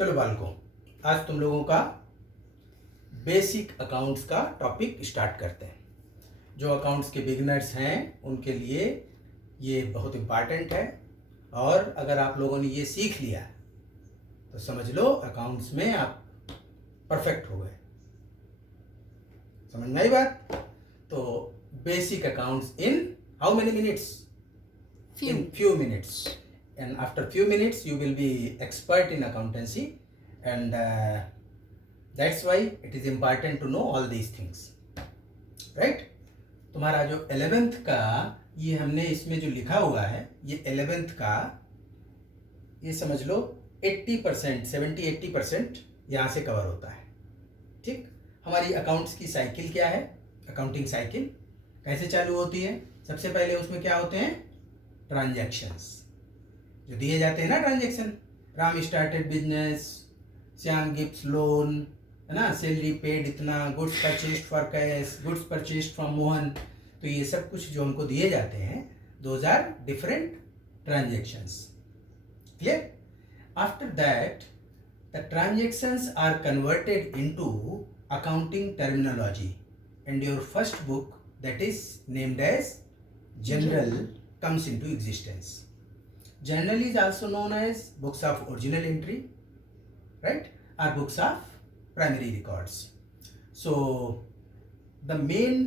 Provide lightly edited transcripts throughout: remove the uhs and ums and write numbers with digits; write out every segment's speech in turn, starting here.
चलो बालकों, आज तुम लोगों का बेसिक अकाउंट्स का टॉपिक स्टार्ट करते हैं। जो अकाउंट्स के बिगिनर्स हैं उनके लिए ये बहुत इम्पॉर्टेंट है, और अगर आप लोगों ने ये सीख लिया तो समझ लो अकाउंट्स में आप परफेक्ट हो गए। समझ में आई बात? तो basic accounts in how many minutes? In few minutes, and after few minutes you will be expert in accountancy, and that's why it is important to know all these things, right? तुम्हारा जो 11th का ये हमने इसमें जो लिखा हुआ है, ये 11th का ये समझ लो 80%, 70-80% यहाँ से कवर होता है। ठीक, हमारी अकाउंट्स की साइकिल क्या है? अकाउंटिंग साइकिल कैसे चालू होती है? सबसे पहले उसमें क्या होते हैं? ट्रांजैक्शंस जो दिए जाते हैं ना। Transaction, Ram started business, Shyam gives loan, है ना, सैलरी पेड इतना, goods purchased for cash, goods purchased from Mohan. तो ये सब कुछ जो हमको दिए जाते हैं, those are different transactions. Clear? After that the transactions are converted into accounting terminology, and your first book that is named as General comes into existence. Journal is also known as books of original entry, right, or books of primary records. So the main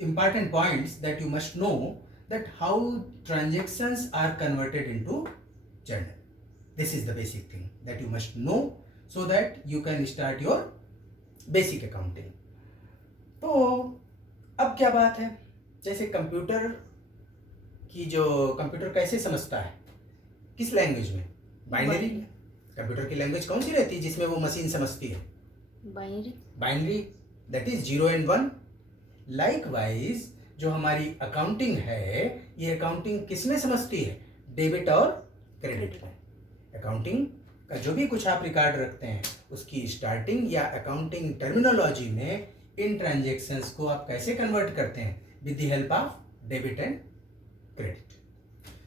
important points that you must know, that how transactions are converted into journal. This is the basic thing that you must know, so that you can start your basic accounting. तो अब क्या बात है, जैसे computer की जो computer कैसे समझता है, किस लैंग्वेज में? बाइनरी। कंप्यूटर की लैंग्वेज कौन सी रहती है जिसमें वो मशीन समझती है? Binary, that is 0 and 1। Likewise जो हमारी अकाउंटिंग है, ये अकाउंटिंग किस में समझती है? डेबिट और क्रेडिट में। अकाउंटिंग का जो भी कुछ आप रिकॉर्ड रखते हैं, उसकी स्टार्टिंग या अकाउंटिंग टर्मिनोलॉजी में इन ट्रांजैक्शंस को आप कैसे कन्वर्ट करते हैं? With the help of debit and credit.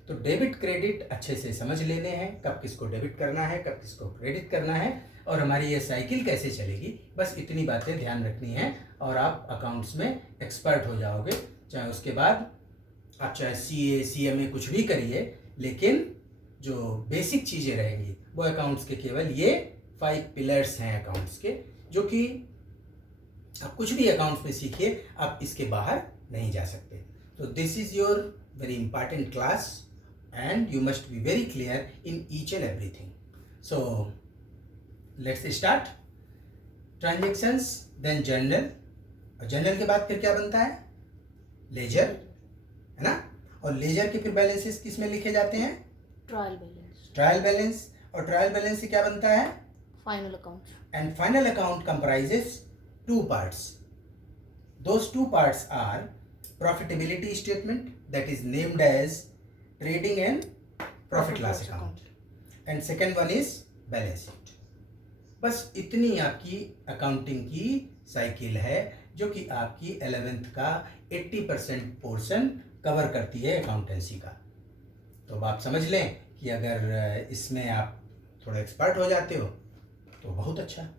तो डेबिट क्रेडिट अच्छे से समझ लेने हैं, कब किसको डेबिट करना है, कब किसको क्रेडिट करना है, और हमारी ये साइकिल कैसे चलेगी, बस इतनी बातें ध्यान रखनी है, और आप अकाउंट्स में एक्सपर्ट हो जाओगे। चाहे उसके बाद आप चाहे CA CMA कुछ भी करिए, लेकिन जो बेसिक चीज़ें रहेंगी वो अकाउंट्स के केवल ये 5 पिलर्स हैं अकाउंट्स के, जो कि आप कुछ भी अकाउंट्स में सीखिए, आप इसके बाहर नहीं जा सकते। तो this is your very important class, and you must be very clear in each and everything. So let's start. Transactions, then journal, और जर्नल के बाद फिर क्या बनता है? लेजर, है ना। और लेजर के फिर बैलेंसेस किस में लिखे जाते हैं? Trial balance. ट्रायल बैलेंस, और ट्रायल बैलेंस से क्या बनता है? Final account. And final account comprises 2 parts. Those 2 parts are profitability statement, that is named as trading and profit loss account, and second one is balance sheet. बस इतनी आपकी accounting की cycle है, जो कि आपकी 11th का 80% पोर्शन कवर करती है अकाउंटेंसी का। तो अब आप समझ लें कि अगर इसमें आप थोड़ा एक्सपर्ट हो जाते हो तो बहुत अच्छा।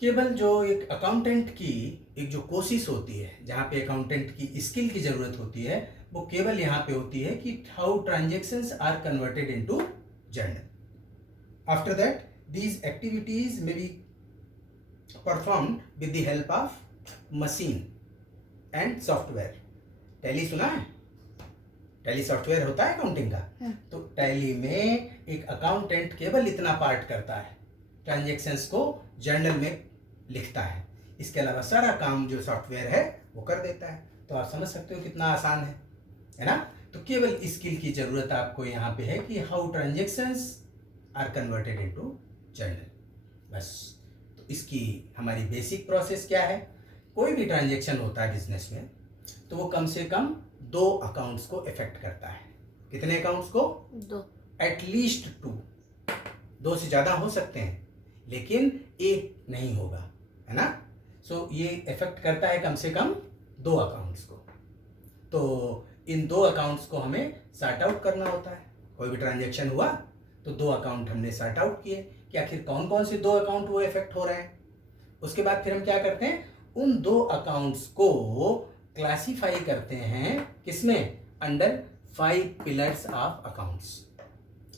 केवल जो एक अकाउंटेंट की एक जो कोशिश होती है, जहाँ पे अकाउंटेंट की स्किल की ज़रूरत होती है, वो केवल यहाँ पे होती है कि how transactions are converted into journal. After that these activities may be performed with the help of machine and software. Tally सुना है? टैली सॉफ्टवेयर होता है अकाउंटिंग का। तो टैली में एक अकाउंटेंट केवल इतना पार्ट करता है, ट्रांजैक्शंस को जर्नल में लिखता है, इसके अलावा सारा काम जो सॉफ्टवेयर है वो कर देता है। तो आप समझ सकते हो कितना आसान है ना। तो केवल स्किल की ज़रूरत आपको यहाँ पे है कि how transactions are converted into journal, बस। तो इसकी हमारी बेसिक प्रोसेस क्या है? कोई भी ट्रांजैक्शन होता है बिजनेस में, तो वो कम से कम 2 अकाउंट्स को इफेक्ट करता है। कितने अकाउंट्स को? 2। एटलीस्ट 2 से ज़्यादा हो सकते हैं, लेकिन एक नहीं होगा, है ना। सो ये इफेक्ट करता है कम से कम 2 अकाउंट्स को। तो इन 2 अकाउंट्स को हमें सॉर्ट आउट करना होता है। कोई भी ट्रांजैक्शन हुआ तो 2 अकाउंट हमने सॉर्ट आउट किए कि आखिर कौन कौन से 2 अकाउंट वो इफेक्ट हो रहे हैं। उसके बाद फिर हम क्या करते हैं, उन 2 अकाउंट्स को क्लासीफाई करते हैं किसमें, अंडर 5 पिलर्स ऑफ अकाउंट्स।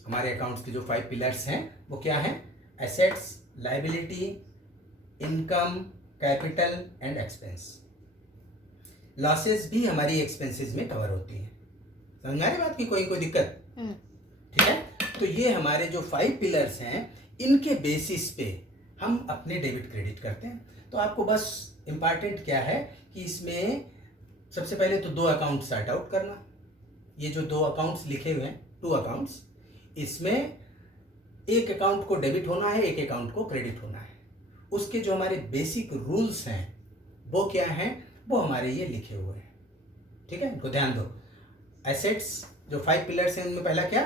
हमारे अकाउंट्स के जो 5 पिलर्स हैं वो क्या हैं, assets, liability, income, capital and expense. Losses भी हमारी एक्सपेंसेस में कवर होती हैं। समझ में आ रही बात की, कोई दिक्कत? ठीक है, तो ये हमारे जो 5 पिलर्स हैं इनके बेसिस पे हम अपने डेबिट क्रेडिट करते हैं। तो आपको बस इम्पॉर्टेंट क्या है कि इसमें सबसे पहले तो 2 अकाउंट सॉर्ट आउट करना। ये जो 2 अकाउंट्स लिखे हुए हैं, 2 अकाउंट्स, इसमें एक अकाउंट को डेबिट होना है, एक अकाउंट को क्रेडिट होना है। उसके जो हमारे बेसिक रूल्स हैं वो क्या हैं, वो हमारे ये लिखे हुए हैं। ठीक है, इनको ध्यान दो। एसेट्स, जो 5 पिलर्स हैं उनमें पहला क्या,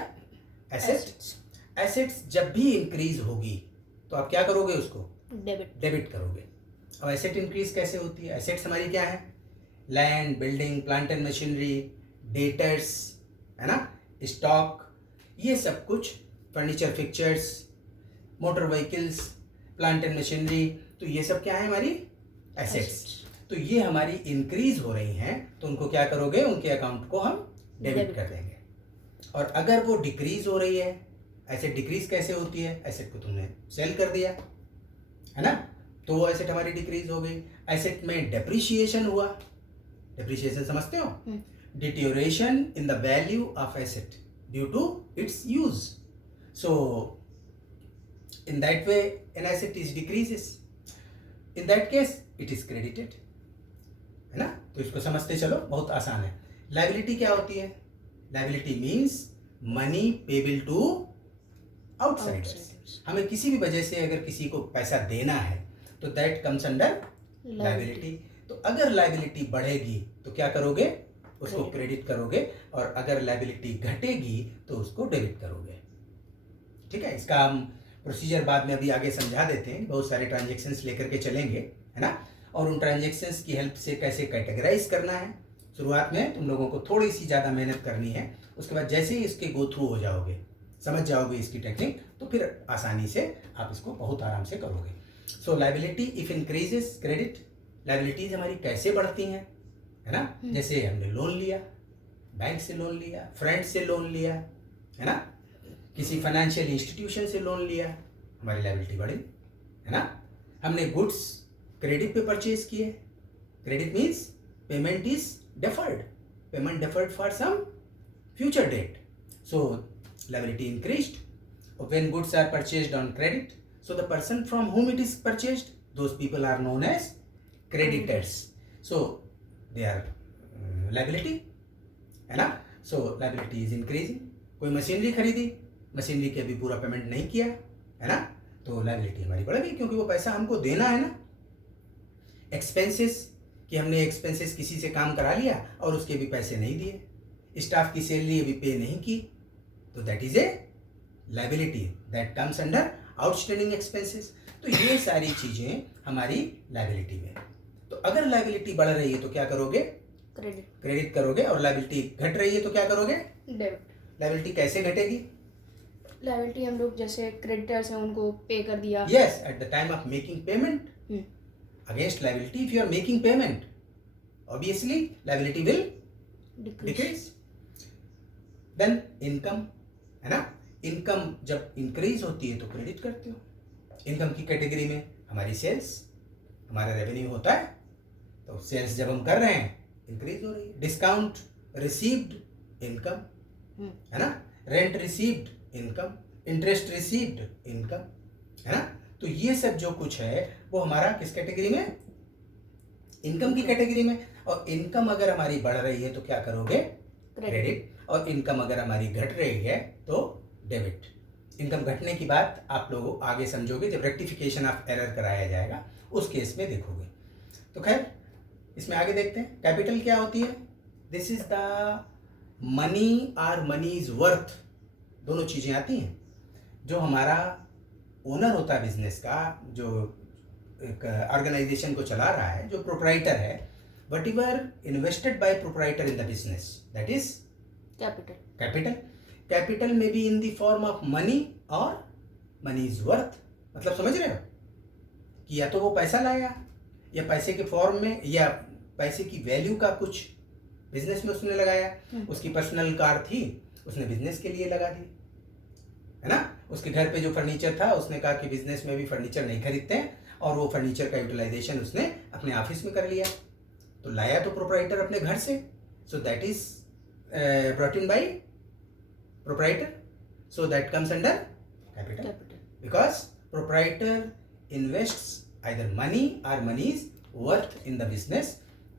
एसेट्स। एसेट्स जब भी इंक्रीज होगी तो आप क्या करोगे, उसको डेबिट करोगे। अब एसेट इंक्रीज कैसे होती है, एसेट्स हमारी क्या है, land, building, plant and machinery, debtors, है ना, स्टॉक, ये सब कुछ, furniture, fixtures, motor vehicles, plant and machinery, तो ये सब क्या है, हमारी एसेट्स। तो ये हमारी इंक्रीज हो रही हैं तो उनको क्या करोगे, उनके अकाउंट को हम डेबिट कर देंगे। और अगर वो डिक्रीज हो रही है, एसेट डिक्रीज कैसे होती है, एसेट को तुमने सेल कर दिया, है ना, तो वो एसेट हमारी डिक्रीज हो गई। एसेट में डेप्रिशिएशन हुआ, डेप्रिशिएशन समझते हो, deterioration in the value of asset due to its use. So in that way an asset is decreases, in that case it is credited, है ना। तो इसको समझते चलो, बहुत आसान है। लायबिलिटी क्या होती है, liability means money payable to outsiders. हमें किसी भी वजह से अगर किसी को पैसा देना है तो दैट कम्स अंडर लायबिलिटी। तो अगर लायबिलिटी बढ़ेगी तो क्या करोगे, उसको क्रेडिट करोगे, और अगर लायबिलिटी घटेगी तो उसको डेबिट करोगे। ठीक है, इसका हम प्रोसीजर बाद में अभी आगे समझा देते हैं, बहुत सारे ट्रांजेक्शन्स लेकर के चलेंगे, है ना, और उन ट्रांजेक्शन्स की हेल्प से कैसे कैटेगराइज करना है। शुरुआत में तुम लोगों को थोड़ी सी ज़्यादा मेहनत करनी है, उसके बाद जैसे ही इसके गो थ्रू हो जाओगे, समझ जाओगे इसकी टेक्निक, तो फिर आसानी से आप इसको बहुत आराम से करोगे। So liability if increases credit, liabilities हमारी कैसे बढ़ती हैं, है ना, जैसे हमने लोन लिया, बैंक से लोन लिया, फ्रेंड से लोन लिया, है ना, किसी फाइनेंशियल इंस्टीट्यूशन से लोन लिया, हमारी लायबिलिटी बढ़ी, है ना। हमने गुड्स क्रेडिट पे परचेज किए, credit means payment is deferred, payment deferred for some future date, so liability increased. When goods are purchased on credit, so the person from whom it is purchased, those people are known as creditors, so they are liability, है ना। so liability is increasing. कोई machinery खरीदी, machinery के अभी पूरा payment नहीं किया, है ना, तो लायबिलिटी हमारी बढ़ गई क्योंकि वो पैसा हमको देना है ना। एक्सपेंसेस, कि हमने एक्सपेंसेस किसी से काम करा लिया और उसके भी पैसे नहीं दिए, स्टाफ की सैलरी अभी पे नहीं की, तो that is a liability, that comes under outstanding expenses. तो ये सारी चीजें हमारी लायबिलिटी में। तो अगर लायबिलिटी बढ़ रही है तो क्या करोगे, क्रेडिट करोगे, और लायबिलिटी घट रही है तो क्या करोगे, डेबिट। लायबिलिटी कैसे घटेगी, लायबिलिटी हम लोग जैसे क्रेडिटर्स हैं उनको पे कर दिया, yes, at the time of making payment against liability, if you are making payment, obviously liability will decrease. Then income, है ना, इनकम जब इंक्रीज होती है तो क्रेडिट करते हो। इनकम की कैटेगरी में हमारी सेल्स, हमारा रेवेन्यू होता है, तो सेल्स जब हम कर रहे हैं इंक्रीज हो रही है। डिस्काउंट रिसीव्ड इनकम, है ना, rent received income, interest received income, है ना। तो ये सब जो कुछ है वो हमारा किस कैटेगरी में, इनकम की कैटेगरी में। और इनकम अगर हमारी बढ़ रही है तो क्या करोगे, क्रेडिट, और इनकम अगर हमारी घट रही है तो डेबिट। इनकम घटने की बात आप लोग आगे समझोगे जब रेक्टिफिकेशन ऑफ एरर कराया जाएगा, उस केस में देखोगे। तो खैर इसमें आगे देखते हैं। कैपिटल क्या होती है, दिस इज द मनी और मनी इज वर्थ, दोनों चीजें आती हैं। जो हमारा ओनर होता है बिजनेस का, जो एक ऑर्गेनाइजेशन को चला रहा है, जो प्रोप्राइटर है, whatever invested by proprietor in the business, that is capital. Capital में be in the form of money और मनी इज वर्थ, मतलब समझ रहे हो कि या तो वो पैसा लाया या पैसे के फॉर्म में या पैसे की वैल्यू का कुछ बिजनेस में उसने लगाया, उसकी पर्सनल कार थी उसने बिजनेस के लिए लगा दी, है ना। उसके घर पे जो फर्नीचर था उसने कहा कि बिजनेस में भी फर्नीचर नहीं खरीदते हैं, और वो फर्नीचर का यूटिलाइजेशन उसने अपने ऑफिस में कर लिया, तो लाया तो प्रोप्राइटर अपने घर से, so that is brought in by proprietor, so that comes under capital, because proprietor invests either money or money is worth in the business,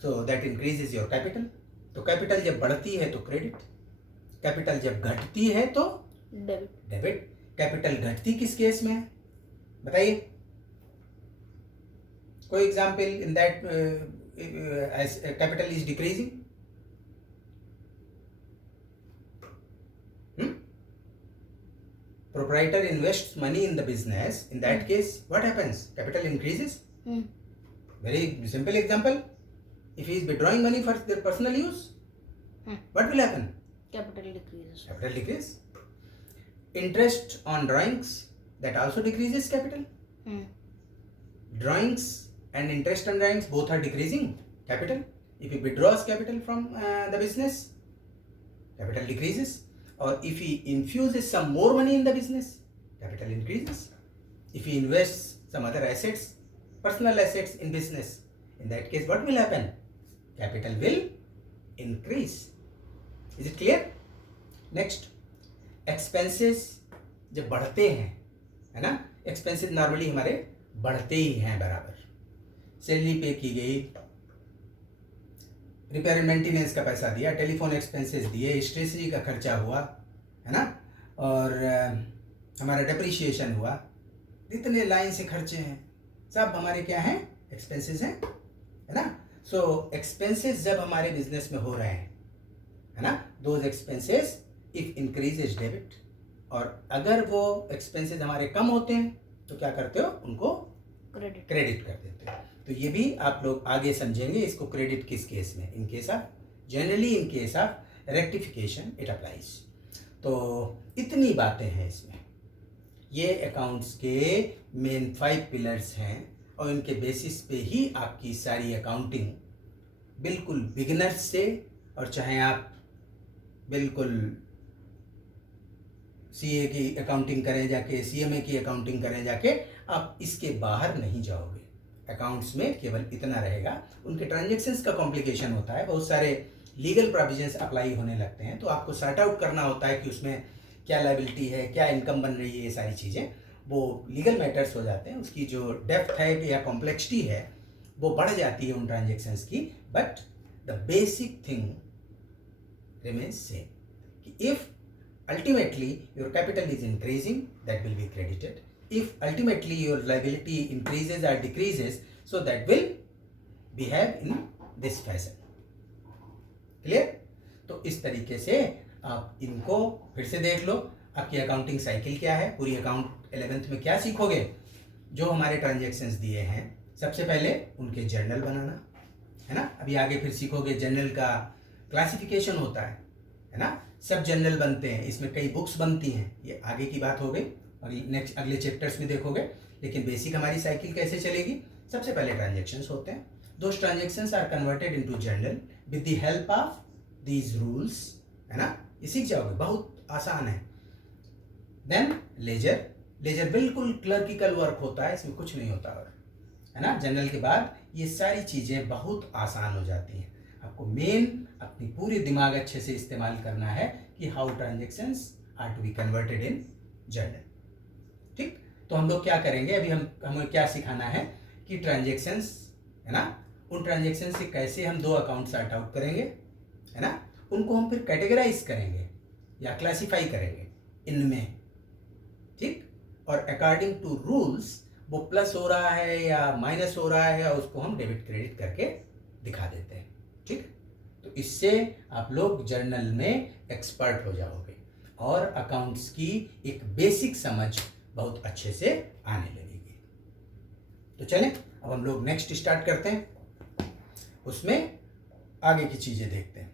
so that increases your capital. तो कैपिटल जब बढ़ती है तो credit, capital जब घटती है तो debit. Capital घटती किस केस में है बताइए, कोई example in that capital is decreasing, proprietor invests money in the business, in that case what happens, capital increases. Very simple example, if he is withdrawing money for their personal use, what will happen, capital decreases. Capital decrease. Interest on drawings, that also decreases capital. Drawings and interest on drawings both are decreasing capital. If he withdraws capital from the business, capital decreases. Or if he infuses some more money in the business, capital increases. If he invests some other assets, personal assets in business, in that case what will happen, capital will increase. Is it clear? Next, expenses जब बढ़ते हैं, है ना, expenses normally हमारे बढ़ते ही हैं बराबर, salary पे की गई, रिपेयर एंड मेंटेनेंस का पैसा दिया, टेलीफोन एक्सपेंसेस दिए, स्टेशनरी का खर्चा हुआ, है ना, और हमारा डेप्रिशिएशन हुआ, जितने लाइन से खर्चे हैं सब हमारे क्या हैं, एक्सपेंसेस हैं, है ना। सो एक्सपेंसेस जब हमारे बिजनेस में हो रहे हैं, है ना, those expenses if increase is debit, और अगर वो एक्सपेंसेस हमारे कम होते हैं तो क्या करते हो, उनको क्रेडिट कर देते हो। तो ये भी आप लोग आगे समझेंगे इसको, क्रेडिट किस केस में, in case of generally in case of rectification it applies. तो इतनी बातें हैं इसमें, ये अकाउंट्स के मेन 5 पिलर्स हैं, और इनके बेसिस पे ही आपकी सारी अकाउंटिंग बिल्कुल बिगिनर्स से, और चाहे आप बिल्कुल सीए की अकाउंटिंग करें जाके, सीएमए की अकाउंटिंग करें जाके, आप इसके बाहर नहीं जाओगे। अकाउंट्स में केवल इतना रहेगा, उनके ट्रांजेक्शन्स का कॉम्प्लिकेशन होता है, बहुत सारे लीगल प्रोविजंस अप्लाई होने लगते हैं, तो आपको सॉर्ट आउट करना होता है कि उसमें क्या लायबिलिटी है, क्या इनकम बन रही है, ये सारी चीज़ें वो लीगल मैटर्स हो जाते हैं, उसकी जो डेप्थ है या कॉम्प्लेक्सिटी है वो बढ़ जाती है उन ट्रांजेक्शन्स की, but the basic thing remains same कि if ultimately your capital is increasing, that will be credited. If ultimately your liability increases or decreases, so that will behave in this fashion. Clear? तो इस तरीके से आप इनको फिर से देख लो, आपकी अकाउंटिंग साइकिल क्या है, पूरी अकाउंट 11th में क्या सीखोगे, जो हमारे ट्रांजेक्शन्स दिए हैं सबसे पहले उनके जर्नल बनाना, है ना, अभी आगे फिर सीखोगे जर्नल का क्लासिफिकेशन होता है ना, सब जर्नल बनते हैं, इसमें कई बुक्स बनती हैं, ये आगे की बात हो गई और नेक्स्ट अगले चैप्टर्स में देखोगे, लेकिन बेसिक हमारी साइकिल कैसे चलेगी, सबसे पहले ट्रांजेक्शन्स होते हैं, those transactions are converted into journal with the help of these rules, है ना, ये सीख जाओगे, बहुत आसान है। देन लेजर, लेजर बिल्कुल क्लर्किकल वर्क होता है, इसमें कुछ नहीं होता, और है ना, जर्नल के बाद ये सारी चीज़ें बहुत आसान हो जाती हैं। आपको मेन अपनी पूरी दिमाग अच्छे से इस्तेमाल करना है कि how transactions are to be converted in journal. ठीक, तो हम लोग क्या करेंगे, अभी हमें क्या सिखाना है कि ट्रांजेक्शन्स, है ना, उन ट्रांजेक्शन्स से कैसे हम 2 अकाउंट सॉर्ट आउट करेंगे, है ना, उनको हम फिर कैटेगराइज करेंगे या क्लासीफाई करेंगे इनमें, ठीक, और अकॉर्डिंग टू रूल्स वो प्लस हो रहा है या माइनस हो रहा है, उसको हम डेबिट क्रेडिट करके दिखा देते हैं। ठीक, तो इससे आप लोग जर्नल में एक्सपर्ट हो जाओगे और अकाउंट्स की एक बेसिक समझ बहुत अच्छे से आने लगेगी। तो चलें अब हम लोग नेक्स्ट स्टार्ट करते हैं, उसमें आगे की चीजें देखते हैं।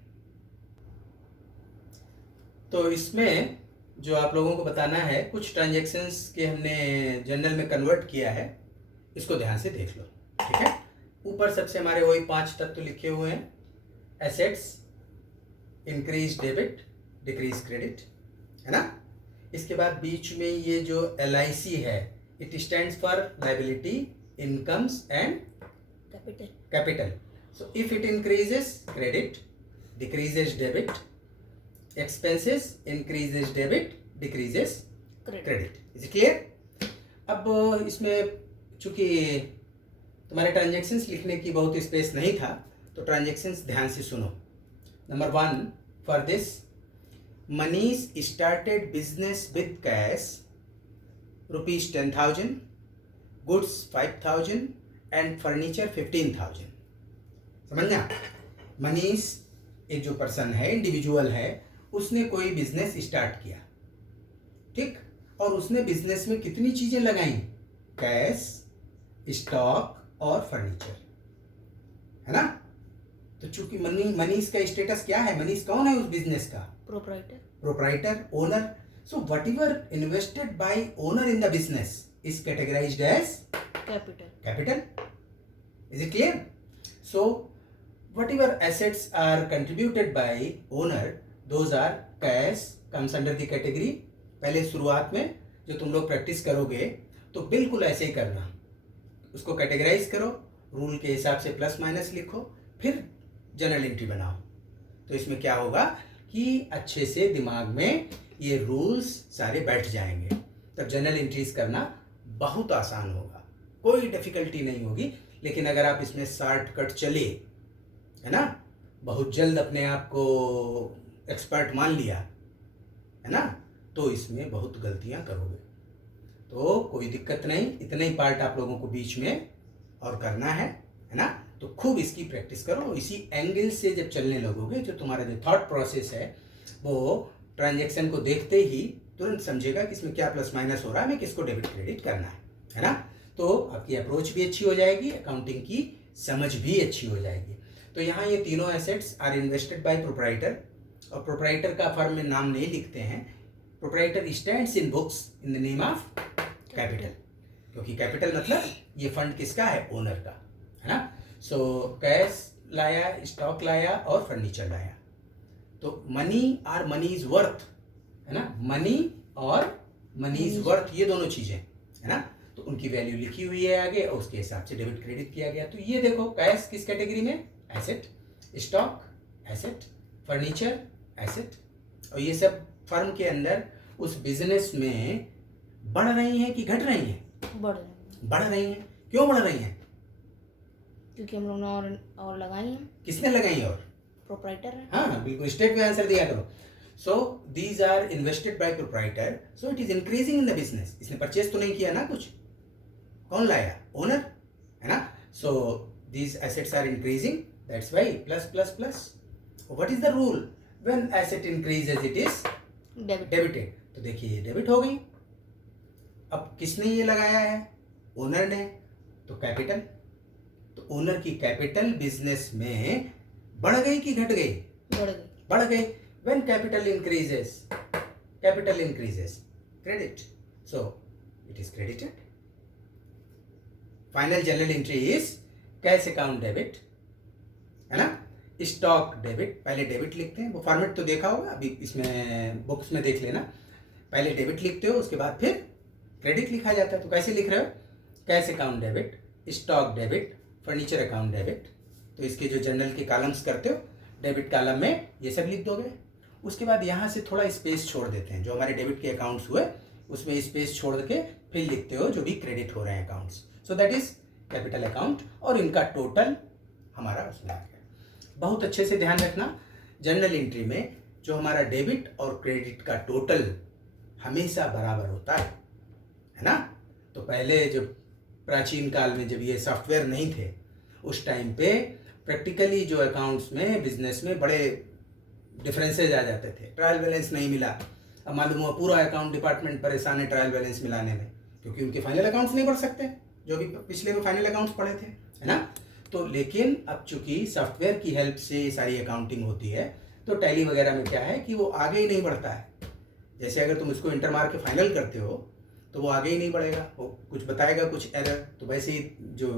तो इसमें जो आप लोगों को बताना है, कुछ ट्रांजैक्शंस के हमने जनरल में कन्वर्ट किया है, इसको ध्यान से देख लो, ठीक है। ऊपर सबसे हमारे वही 5 तत्व लिखे हुए हैं, assets, increase debit, decrease credit, है ना। इसके बाद बीच में ये जो LIC है, it stands for liability, incomes and capital. So if it increases credit, decreases debit, expenses increases debit, decreases credit. Is it clear? अब इसमें चूंकि तुम्हारे ट्रांजैक्शंस लिखने की बहुत स्पेस नहीं था, तो ट्रांजैक्शंस ध्यान से सुनो। Number 1 for this, Manish started business with cash ₹10,000, goods 5,000 and furniture 15,000। समझना, मनीष एक जो पर्सन है, इंडिविजुअल है, उसने कोई बिजनेस स्टार्ट किया, ठीक, और उसने बिजनेस में कितनी चीजें लगाई, कैश, स्टॉक और फर्नीचर, है ना। तो चूंकि मनीष का स्टेटस क्या है, मनीष कौन है उस बिजनेस का, proprietor, owner. So whatever invested by owner in the business is categorized as capital. Is it clear? So whatever assets are contributed by owner, those are cash, comes under the category। पहले शुरुआत में जो तुम लोग practice करोगे तो बिल्कुल ऐसे ही करना, उसको कैटेगराइज करो, रूल के हिसाब से प्लस माइनस लिखो, फिर जनरल एंट्री बनाओ। तो इसमें क्या होगा कि अच्छे से दिमाग में ये रूल्स सारे बैठ जाएंगे, तब जनरल एंट्रीज करना बहुत आसान होगा, कोई डिफिकल्टी नहीं होगी। लेकिन अगर आप इसमें शॉर्टकट चले, है ना, बहुत जल्द अपने आप को एक्सपर्ट मान लिया, है ना, तो इसमें बहुत गलतियां करोगे। तो कोई दिक्कत नहीं, इतने ही पार्ट आप लोगों को बीच में और करना है ना। तो खूब इसकी प्रैक्टिस करो। इसी एंगल से जब चलने लगोगे, जो तुम्हारा जो थॉट प्रोसेस है वो ट्रांजैक्शन को देखते ही तुरंत समझेगा कि इसमें क्या प्लस माइनस हो रहा है, हमें किसको डेबिट क्रेडिट करना है ना। तो आपकी अप्रोच भी अच्छी हो जाएगी, अकाउंटिंग की समझ भी अच्छी हो जाएगी। तो यहाँ ये तीनों assets are invested by proprietor, और प्रोप्राइटर का फर्म में नाम नहीं लिखते हैं, proprietor stands in books in the name of capital, क्योंकि कैपिटल मतलब ये फंड किसका है, ओनर का, है ना। सो कैश लाया, स्टॉक लाया और फर्नीचर लाया। तो मनी और मनी इज वर्थ, है ना, मनी और मनी इज वर्थ, ये दोनों चीजें, है ना। तो उनकी वैल्यू लिखी हुई है आगे और उसके हिसाब से डेबिट क्रेडिट किया गया। तो ये देखो, कैश किस कैटेगरी में, asset, stock asset, furniture asset, और ये सब फर्म के अंदर उस बिजनेस में बढ़ रही हैं कि घट रही हैं? बढ़ रही हैं। क्यों बढ़ रही हैं? क्योंकि हम लोग ने और लगाई हैं। किसने लगाई और? प्रोप्राइटर है। हाँ, बिल्कुल स्ट्रेट में आंसर दिया करो। So these are invested by proprietor, so it is increasing in the business. इसने परचेज तो नहीं किया ना कुछ, कौन लाया, ओनर, है ना। So these assets are increasing, that's why plus plus plus. What is the rule, when asset increases it is debited. तो देखिए ये डेबिट हो गई। अब किसने ये लगाया है, ओनर ने, तो कैपिटल। तो ओनर की कैपिटल बिजनेस में बढ़ गई कि घट गई? बढ़ गई। When capital increases credit, so it is credited. Final general entry is cash account debit, है ना, स्टॉक डेबिट। पहले डेबिट लिखते हैं, वो फॉर्मेट तो देखा होगा, अभी इसमें बुक्स में देख लेना। पहले डेबिट लिखते हो, उसके बाद फिर क्रेडिट लिखा जाता है। तो कैसे लिख रहे हो, cash account debit, stock debit, furniture account debit. तो इसके जो जनरल के कॉलम्स करते हो, डेबिट कॉलम में ये सब लिख दोगे। उसके बाद यहाँ से थोड़ा स्पेस छोड़ देते हैं, जो हमारे डेबिट के अकाउंट्स हुए उसमें स्पेस छोड़ के फिर लिखते हो जो भी क्रेडिट हो रहे हैं accounts. So that is capital account, और इनका टोटल हमारा उसमें आ गया। बहुत अच्छे से ध्यान रखना, जनरल एंट्री में जो हमारा डेबिट और क्रेडिट का टोटल हमेशा बराबर होता है ना। तो पहले जब प्राचीन काल में जब ये सॉफ्टवेयर नहीं थे, उस टाइम पे प्रैक्टिकली जो अकाउंट्स में, बिजनेस में बड़े डिफरेंसेज आ जाते थे। ट्रायल बैलेंस नहीं मिला, अब मालूम हुआ पूरा अकाउंट डिपार्टमेंट परेशान है ट्रायल बैलेंस मिलाने में, क्योंकि उनके फाइनल अकाउंट्स नहीं पढ़ सकते, जो भी पिछले में फाइनल अकाउंट्स पढ़े थे, है ना। तो लेकिन अब चूंकि सॉफ्टवेयर की हेल्प से सारी अकाउंटिंग होती है, तो टैली वगैरह में क्या है कि वो आगे ही नहीं बढ़ता है, जैसे अगर तुम उसको इंटर मार के फाइनल करते हो तो वो आगे ही नहीं बढ़ेगा, वो कुछ बताएगा कुछ एरर, तो वैसे ही जो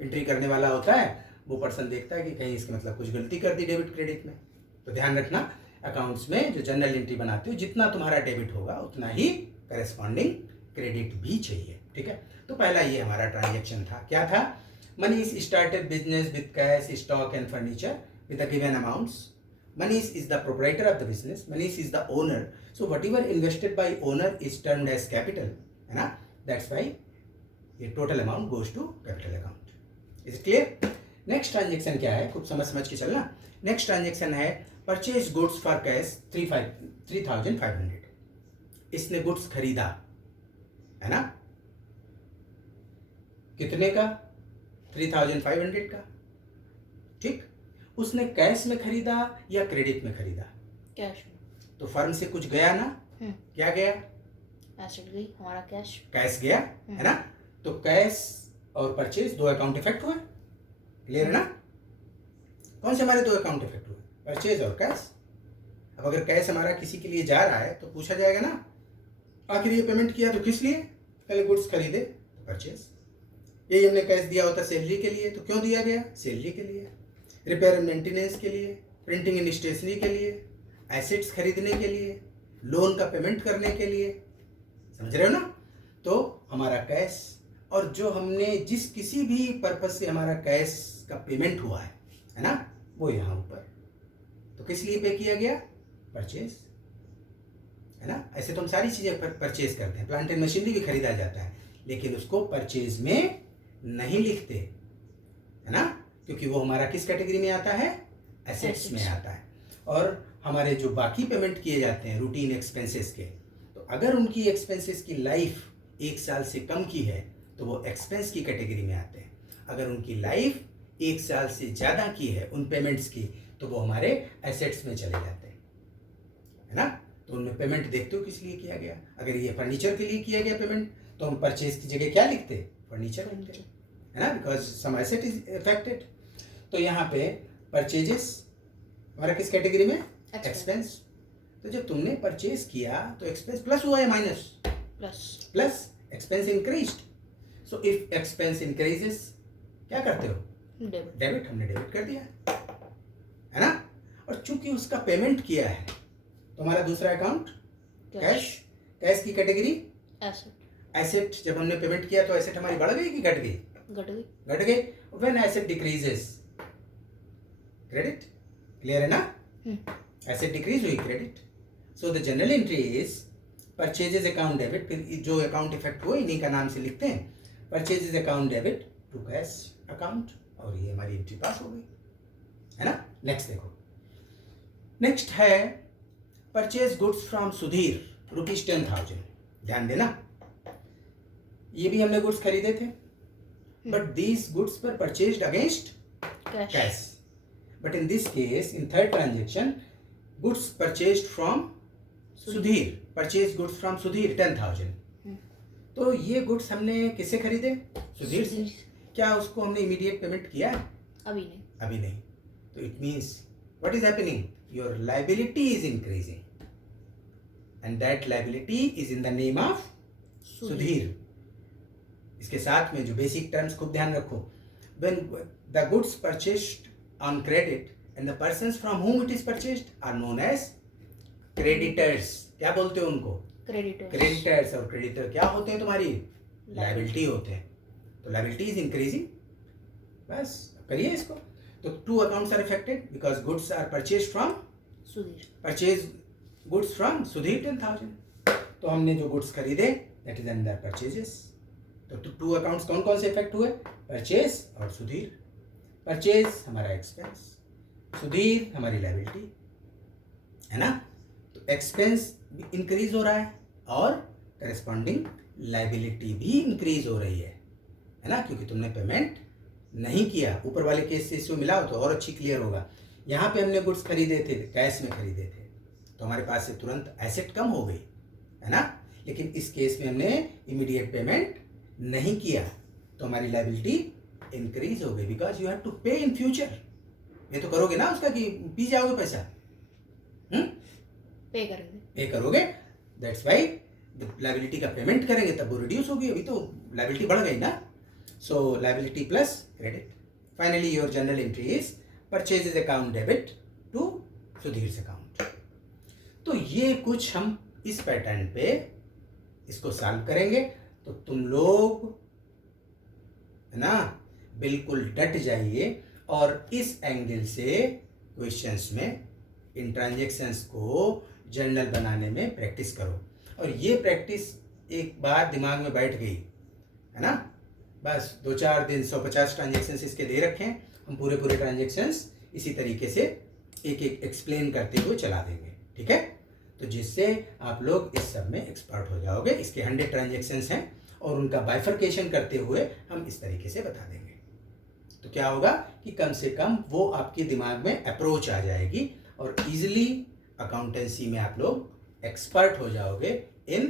एंट्री करने वाला होता है वो पर्सन देखता है कि कहीं इसके मतलब कुछ गलती कर दी डेबिट क्रेडिट में। तो ध्यान रखना, अकाउंट्स में जो जनरल एंट्री बनाते हो जितना तुम्हारा डेबिट होगा उतना ही करेस्पॉन्डिंग क्रेडिट भी चाहिए, ठीक है। तो पहला ये हमारा ट्रांजेक्शन था, क्या था? Manish started business with cash, stock and furniture with the given amounts. Manish is the proprietor of the business. Manish is the owner. So whatever invested by owner is termed as capital, है ना? That's why ये total amount goes to capital account. Is it clear? Next transaction क्या है? खूब समझ के चलना. Next transaction है purchase goods for cash 3,500. इसने goods खरीदा, है ना? कितने का? 3,500 का, ठीक। उसने कैश में खरीदा या क्रेडिट में खरीदा? कैश। तो फर्म से कुछ गया ना, क्या गया? एसेट गई, हमारा कैश। कैश गया, है ना? तो कैश और परचेज दो अकाउंट इफेक्ट हुए, क्लियर है ना? कौन से हमारे दो अकाउंट इफेक्ट हुए? परचेज और कैश। अब अगर कैश हमारा किसी के लिए जा रहा है तो पूछा जाएगा ना, आखिर ये पेमेंट किया तो किस लिए? पहले गुड्स खरीदे तो परचेज। यही हमने कैश दिया होता सैलरी के लिए, तो क्यों दिया गया? सैलरी के लिए, रिपेयर एंड मेंटेनेंस के लिए, प्रिंटिंग एंड स्टेशनरी के लिए, एसेट्स खरीदने के लिए, लोन का पेमेंट करने के लिए, समझ रहे हो ना? तो हमारा कैश और जो हमने जिस किसी भी पर्पज से हमारा कैश का पेमेंट हुआ है ना, वो यहाँ ऊपर। तो किस लिए पे किया गया? परचेज, है ना? ऐसे तो हम सारी चीजें परचेज करते हैं, प्लांट एंड मशीनरी भी खरीदा जाता है, लेकिन उसको परचेज में नहीं लिखते, है ना? क्योंकि वो हमारा किस कैटेगरी में आता है? एसेट्स में आता है। और हमारे जो बाकी पेमेंट किए जाते हैं रूटीन एक्सपेंसेस के, तो अगर उनकी एक्सपेंसेस की लाइफ 1 साल से कम की है तो वो एक्सपेंस की कैटेगरी में आते हैं। अगर उनकी लाइफ 1 साल से ज़्यादा की है उन पेमेंट्स की, तो वो हमारे एसेट्स में चले जाते हैं, है ना? तो उनमें पेमेंट देखते हो किस लिए किया गया। अगर ये फर्नीचर के लिए किया गया पेमेंट तो हम परचेज की जगह क्या लिखते? फर्नीचर लिखते, है ना? Because some asset is affected. तो यहाँ पे परचेजेस हमारा किस कैटेगरी में? एक्सपेंस। तो जब तुमने परचेज किया तो एक्सपेंस प्लस हुआ या minus? Plus. Expense increased. So if expense increases क्या करते हो? डेबिट। हमने डेबिट कर दिया, है ना? और चूंकि उसका पेमेंट किया है तो हमारा दूसरा अकाउंट कैश। कैश की कैटेगरी एसेट। जब हमने पेमेंट किया तो एसेट हमारी बढ़ गई कि घट गई? घट गई। When asset decreases credit, clear है ना? एसेट डिक्रीज हुई, credit. So the general entry is purchases account debit. फिर जो अकाउंट इफेक्ट हुआ इन्हीं का नाम से लिखते हैं, purchases account debit to cash account, और ये हमारी एंट्री पास हो गई, है ना? नेक्स्ट देखो, नेक्स्ट है परचेज गुड्स फ्रॉम सुधीर ₹10,000। ध्यान देना, ये भी हमने गुड्स खरीदे थे, but these goods were purchased against cash. But in this case, in third transaction, goods purchased from Sudhir, purchased goods from Sudhir 10,000. तो ये गुड्स हमने किससे खरीदे? सुधीर से। क्या उसको हमने इमीडिएट पेमेंट किया? अभी नहीं। तो it means what is happening? Your liability is increasing and that liability is in the name of Sudhir. इसके साथ में जो बेसिक टर्म्स खूब ध्यान रखो। When the goods purchased on credit and the persons from whom it is purchased are known as creditors. क्या बोलते हो उनको? क्रेडिटर्स। और क्रेडिटर क्या होते हैं तुम्हारी? लायबिलिटी होते हैं। तो लायबिलिटी इज इंक्रीजिंग। बस करिए इसको। तो two accounts are affected because goods are purchase from Sudhir. Purchase goods from Sudhir 10,000। तो हमने जो गुड्स खरीदे दैट इज अंडर परचेजेस। तो टू अकाउंट्स कौन कौन से इफेक्ट हुए? परचेज और सुधीर। परचेज हमारा एक्सपेंस, सुधीर हमारी लायबिलिटी, है ना? तो एक्सपेंस इंक्रीज हो रहा है और करेस्पॉन्डिंग लायबिलिटी भी इंक्रीज हो रही है ना? क्योंकि तुमने पेमेंट नहीं किया। ऊपर वाले केस से इसको मिलाओ तो और अच्छी क्लियर होगा। यहाँ पे हमने गुड्स खरीदे थे, कैश में खरीदे थे, तो हमारे पास से तुरंत एसेट कम हो गई, है ना? लेकिन इस केस में हमने इमीडिएट पेमेंट नहीं किया तो हमारी लायबिलिटी इंक्रीज हो गई बिकॉज यू हैव टू पे इन फ्यूचर। ये तो करोगे ना उसका कि पी जाओगे पैसा? पे करोगे दैट्स वाई लाइबिलिटी का पेमेंट करेंगे तब वो रिड्यूस होगी, अभी तो लाइबिलिटी बढ़ गई ना. So liability plus credit. Finally your journal entry is purchases account debit to Sudhir's account. तो ये कुछ हम इस पैटर्न पे इसको सॉल्व करेंगे. तो तुम लोग है ना बिल्कुल डट जाइए और इस एंगल से क्वेश्चंस में इन ट्रांजैक्शंस को जर्नल बनाने में प्रैक्टिस करो. और ये प्रैक्टिस एक बार दिमाग में बैठ गई है ना, बस 2-4 दिन 150 ट्रांजैक्शंस इसके दे रखे हैं, हम पूरे ट्रांजैक्शंस इसी तरीके से एक एक एक्सप्लेन करते हुए चला देंगे. ठीक है, तो जिससे आप लोग इस सब में एक्सपर्ट हो जाओगे. इसके 100 ट्रांजैक्शंस हैं और उनका बाइफर्केशन करते हुए हम इस तरीके से बता देंगे. तो क्या होगा कि कम से कम वो आपके दिमाग में अप्रोच आ जाएगी और इजीली अकाउंटेंसी में आप लोग एक्सपर्ट हो जाओगे in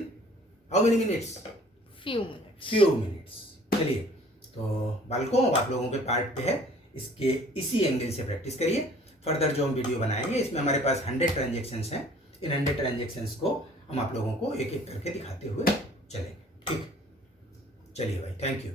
how many minutes? Few minutes. चलिए, तो बालकों अब आप लोगों के पार्ट पे है, इसके इसी एंगल से प्रैक्टिस करिए. फर्दर जो हम वीडियो बनाएंगे इसमें हमारे पास 100 ट्रांजैक्शंस हैं. इन 100 ट्रांजैक्शंस को हम आप लोगों को एक एक करके दिखाते हुए चलेंगे. ठीक, चलिए भाई, थैंक यू.